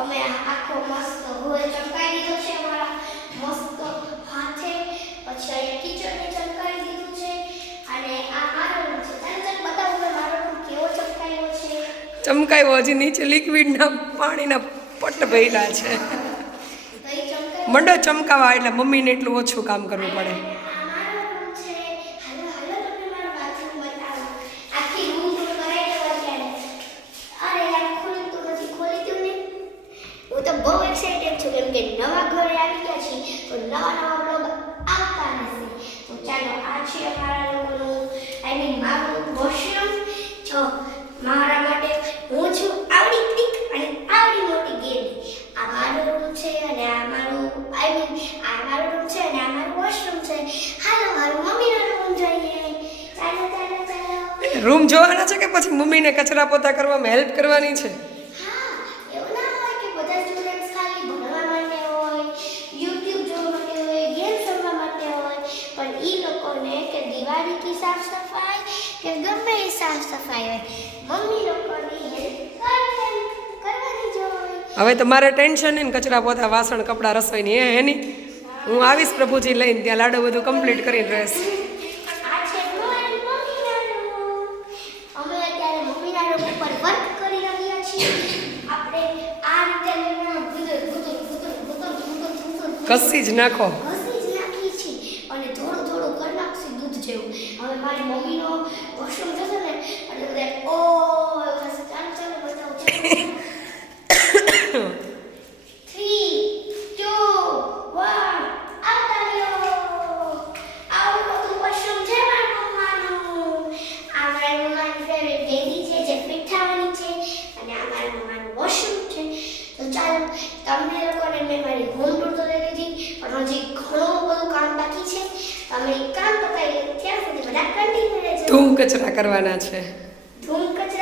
અમે આખો મસ્ત હોય ચમકાવી દીધો છે અમારા મસ્ત હાથે. પછી અહીંયા કિચનને ચમકાવી દીધું છે અને આ મારો રૂમ છે. ચાલ બતાવું કે મારો રૂમ કેવો ચમકાયો છે. ચમકાયો હજી નીચે લિક્વિડના પાણીના પટ ભરેલા છે. મંડો ચમકાવા એટલે મમ્મીને એટલું ઓછું કામ કરવું પડે. બહુ એક્સાઇટેડ છું કેમ કે નવા ઘરે આવી ગયા છીએ તો નવા બ્લોગ આવતા રહેશે. તો ચાલો આ છે અમારા લોકોનું મારું વોશરૂમ. જો મારા માટે હું છું આવડી ક્લિક અને આવડી મોટી ગેડી. આ મારો રૂમ છે અને આ મારું આ મારો રૂમ છે અને આ મારું વોશરૂમ છે. હાલો મારું મમ્મીનો રૂમ જોઈએ. ચાલો ચાલો ચાલો. રૂમ જોવાના છે કે પછી મમ્મીને કચરા પોતા કરવામાં હેલ્પ કરવાની છે? दिवाली की साफ सफाई के गमे साफ सफाई હોય મમ્મી લોકોની હેલ્પ કરવાની જોઈએ. હવે તમારે ટેન્શન નહીં ને કચરા પોતા વાસણ કપડાં રસોઈની એની હું આવીશ પ્રભુજી લઈને ત્યાં લાડુ બધું કમ્પ્લીટ કરીને રહીશ. આ છે મમ્મીના રૂમ. અમે અત્યારે મમ્મીના રૂમ ઉપર વર્ક કરી રહ્યા છીએ. આપણે આ રીતે કસી જ નાખો. હવે મારી મમ્મીનો વોશરૂમ જશે ને એટલે બધા ઓ ચાલો ચાલો બતાવું. 3 2 1 આવતા રહ્યો. આવું બધું વોશરૂમ છે મારા મમ્માનું. આ મારી મમ્માની ફેવરેટ બેબી છે જે ફિટ થવાની છે અને આ મારી મમ્માનું વોશરૂમ છે. તો ચાલો તમને લોકોને મેં મારી હોમ ટૂર તો લઈ લીધી પણ હજી ઘણું બધું કામ બાકી છે. તમે કામ પતાવી ત્યાં સુધી બધા કન્ટિન્યુ રહેજો. ધૂમ કચરા કરવાના છે. ધૂમ કચરા